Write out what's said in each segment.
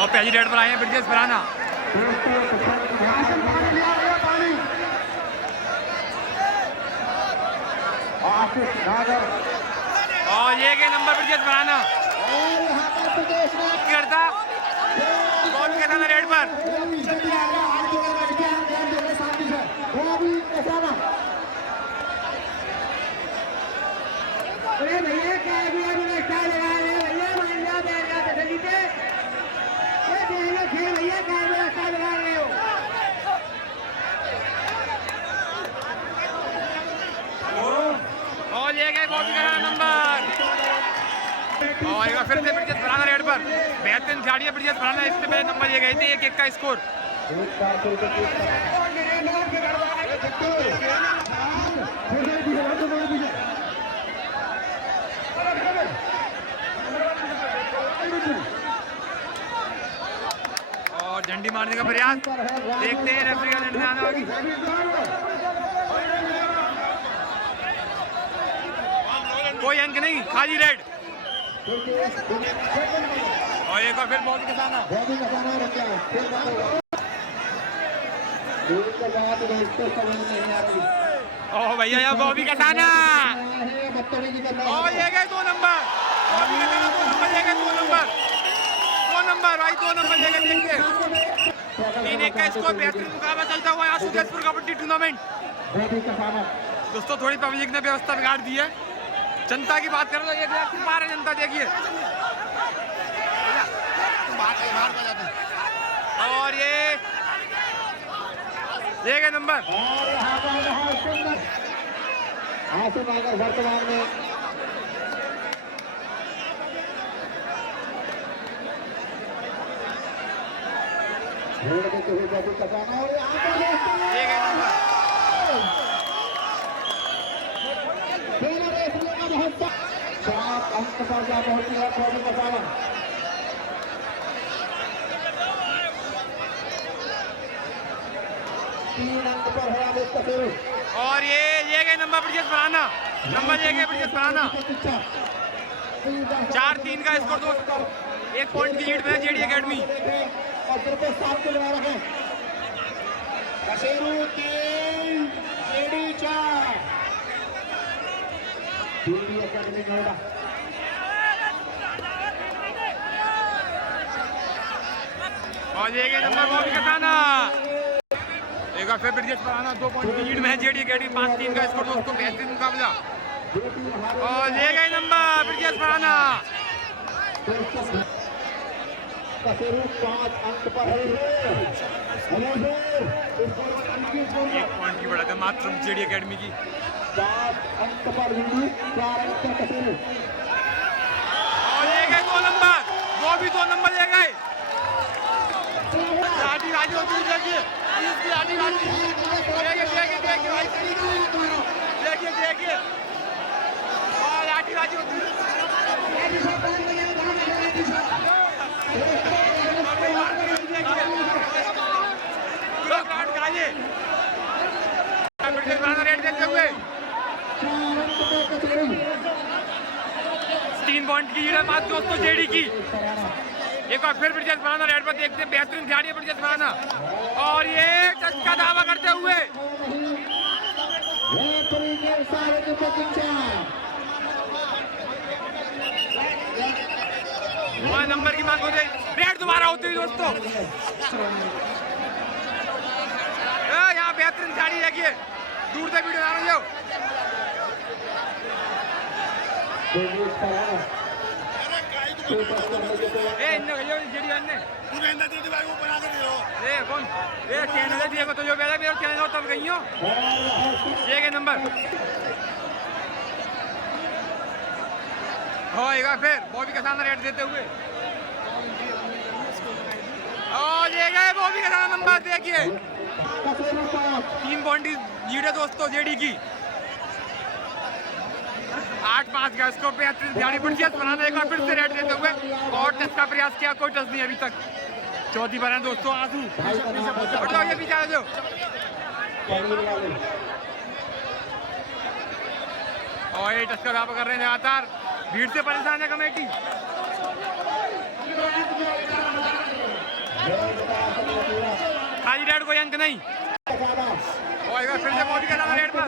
और पहली रेड पर आए हैं ब्रिजेश फराना। और ये गए नंबर ब्रिजेश फराना करता कौन कहता था रेड पर। और ये गए बॉबी का नंबर और एक फिर से ब्रिजेश फराना रेड पर। बेहतरीन खिलाड़ी है ब्रिजेश फराना। इससे पहले नंबर ये गए थे 1-1 का स्कोर। और झंडी मारने का प्रयास देखते हैं रेफरी का निर्णय आने वाली। कोई अंक नहीं, खाली रेड। और एक बार फिर बहुत कसाना। ओह भैया यार बॉबी कसाना। और ये गए 2 नंबर। ये गए 2 नंबर भाई 2 नंबर ये गए। देखते 3-1 का स्कोर। बेहतरीन मुकाबला चलता हुआ यहाँ सुदेशपुर कबड्डी टूर्नामेंट। दोस्तों थोड़ी पब्लिक ने व्यवस्था बिगाड़ दी है। जनता की बात करो तो 1 लाख से बाहर है जनता। देखिए और ये गए नंबर। वर्तमान में और ये गए नंबर ब्रिजेश फराना। नंबर ये गए ब्रिजेश फराना। 4-3 का स्कोर दोस्तों। 1 पॉइंट की लीड में जेडी एकेडमी। और ये गए नंबर बॉबी कसाना। एक बार फिर ब्रिजेश फराना 2 पॉइंट की लीड में है जेडी एकेडमी। 5-3 का स्कोर दोस्तों। बेहतरीन मुकाबला। और ये गए नंबर ब्रिजेश फराना। 5 अंक पर है। 1 पॉइंट की बढ़त है मात्र जेडी एकेडमी की। 5 अंक पर 4 अंक कसेरू। और ये गए 2 नंबर। वो भी 2 नंबर ले गए। लाठी बाजी होती है। देखिए इसकी लाठी बाजी। देखिए और लाठी बाजी होती है। रेड देते हुए 3 पॉइंट की लीड है मात्र दोस्तों जेडी की। एक बार फिर ब्रिजेश फराना रेड पर देखते हैं। बेहतरीन खिलाड़ी है ब्रिजेश फराना। और ये टच का दावा करते हुए नंबर की मांग हो गई। रेड दोबारा होती है दोस्तों। यहाँ बेहतरीन खिलाड़ी देखिए। दूर से वीडियो आ रही हो। चैनल दिए तो जो मेरा चैनल तब गई हो। ये नंबर होएगा फिर बॉबी का सामने रेड देते हुए। और ये गए बॉबी का सामने नंबर। देखिए 3 पॉइंट लीड है दोस्तों जेडी की। 8-5 का इसको बेहतरीन ध्यान ब्रिजेश फराना। एक बार फिर से रेड देते हुए और टच का प्रयास किया। कोई टच नहीं अभी तक। चौथी बार है दोस्तों। आंसू ये पीछे आ जाओ। और ये टच का दावा कर रहे हैं लगातार, भीड़ से परेशान है कमेटी। खाली रेड, कोई अंक नहीं। और एक बार फिर से बॉबी का दावा रेड पर।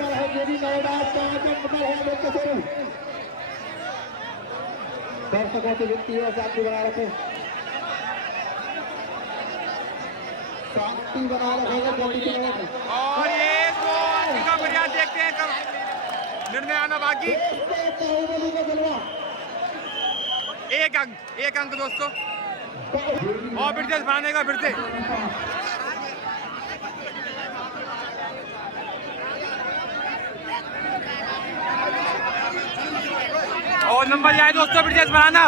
दर्शकों की विनती है शांति बना रखे, शांति बना रखेगा। और ये तो अंक का प्रयास, देखते हैं कब निर्णय आना बाकी। एक अंक दोस्तों, और फिर से बनाने का, फिर से और नंबर जाए दोस्तों, फिर से बनाना।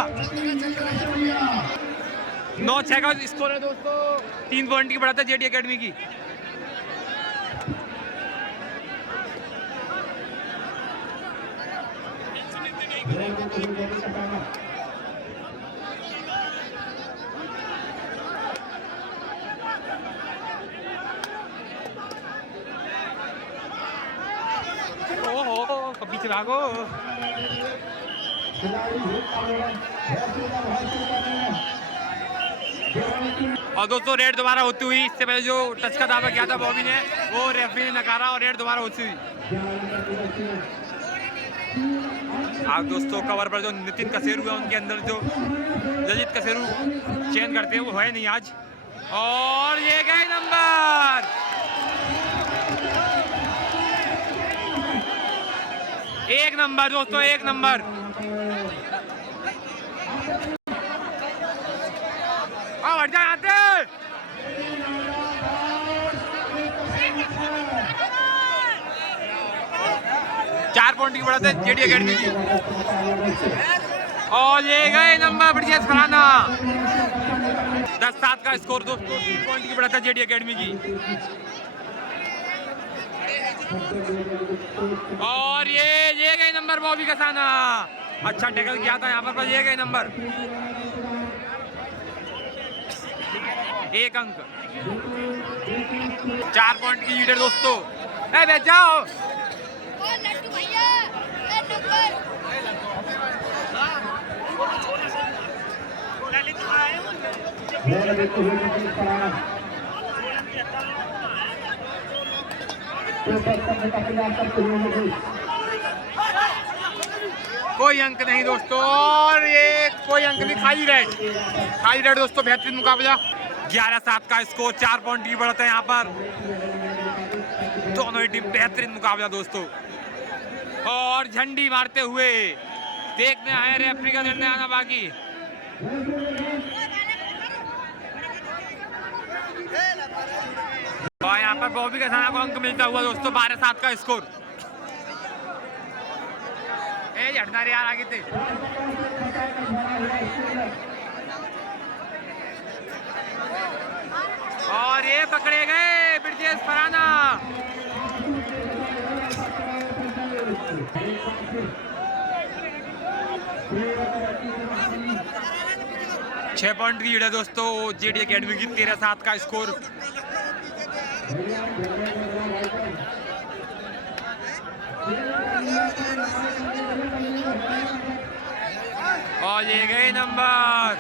9-6 का स्कोर है दोस्तों, 3 पॉइंट की बढ़त है जेडी एकेडमी की। ओहो, पीछे भागो। और दोस्तों रेड दोबारा होती हुई, इससे पहले जो टच का दावा किया था बॉबी ने, वो रेफरी ने नकारा और रेड दोबारा होती हुई। आप दोस्तों कवर पर जो नितिन कसेरू है, उनके अंदर जो ललित कसेरू चयन करते हैं वो है नहीं आज। और ये गए नंबर, एक नंबर दोस्तों, एक नंबर। हट जा आते। 4 पॉइंट की बढ़त है जेडी एकेडमी की। और ये गए नंबर ब्रिजेश फराना, 10-7 का स्कोर दोस्तों, 3 पॉइंट की बढ़त है जेडी एकेडमी की। और ये गए नंबर बॉबी कसाना, अच्छा टैकल किया था यहाँ पर ये गए नंबर, 1 अंक। 4 पॉइंट की लीडर दोस्तों। बैठ जाओ। कोई अंक नहीं दोस्तों, और ये कोई अंक नहीं, खाली रेड दोस्तों। बेहतरीन मुकाबला, 11-7 का स्कोर, 4 पॉइंट की बढ़त है यहाँ पर। दोनों ही टीम बेहतरीन मुकाबला दोस्तों। और झंडी मारते हुए देखने आए, रेफरी का निर्णय आना बाकी। और यहाँ पर बॉबी कसाना को अंक मिलता हुआ दोस्तों, 12-7 का स्कोर। हटना रे यार, आगे थे। और ये पकड़े गए ब्रिजेश फराना। छह पॉइंट की लीड है दोस्तों जेडी एकेडमी की, 13-7 का स्कोर। और ये गए नंबर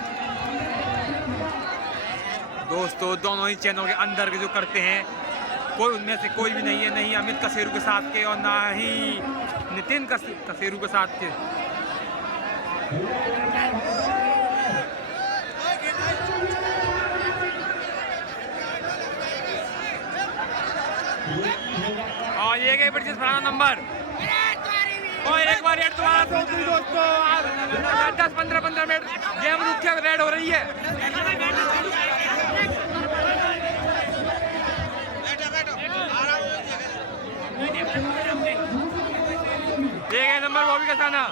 दोस्तों। दोनों ही चैनल के अंदर के जो करते हैं, कोई उनमें से कोई भी नहीं है, नहीं अमित कसेरू के साथ के और ना ही नितिन कसेरू के साथ के। और ये गए ब्रिजेश फराना नंबर। और एक बार रेड दोबारा दोस्तों, 10-15 मिनट गेम रुक के रेड हो रही है। ये गए नंबर बॉबी कसाना।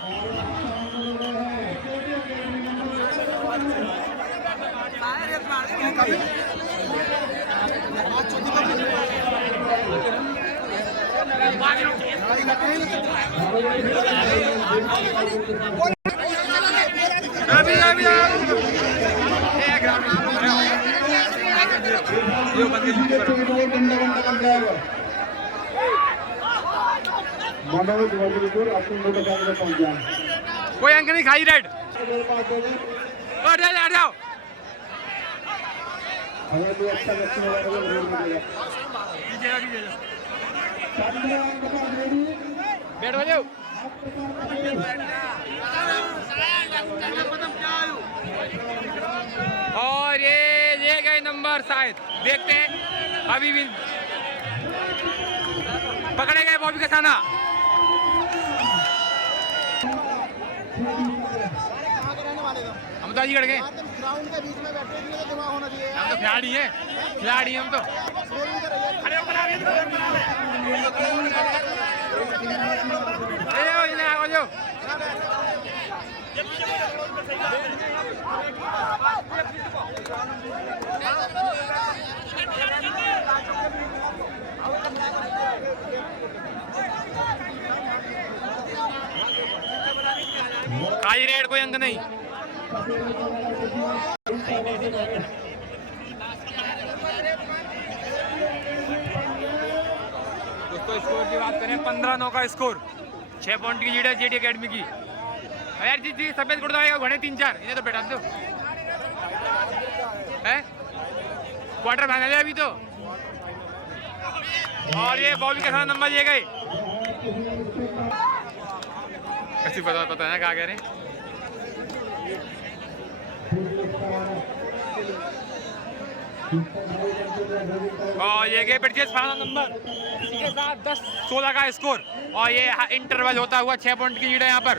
मनोज वजीरपुर अपनी मोटर साइकिल में पहुंच गया। कोई अंक नहीं खाई रेड। मेरे पास दे दे। हट जाओ भैया भी अच्छा बच्चे वाले को रोक दीजिएगा। चंद्र अंक पर रेडी। बैठ हो जाओ। और ये गए नंबर शायद, देखते हैं अभी भी पकड़े गए बॉबी कसाना। हम तो अजीगढ़ गए, ग्राउंड के बीच में बैठे हैं, दिमाग होना चाहिए। हम तो खिलाड़ी हैं हम तो। अरे आओ जाओ। खाली रेड, कोई अंक नहीं। दोस्तों स्कोर की बात करें, 15-9 का स्कोर, 6 पॉइंट की लीड है जेडी एकेडमी की। यार जी सफेद कुर्ता आएगा घोड़े 3-4 इन्हें तो बैठा दो है। क्वार्टर फाइनल है अभी तो। और ये बॉबी के साथ नंबर लिए गए। कैसी पता है क्या कह रहे हैं। और ये गए परचेज फाइनल नंबर, इसी के साथ 10-16 का स्कोर। और ये इंटरवल होता हुआ 6 पॉइंट की लीड है यहाँ पर,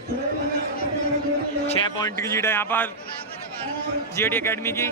6 पॉइंट की लीड है यहाँ पर जेडी एकेडमी की।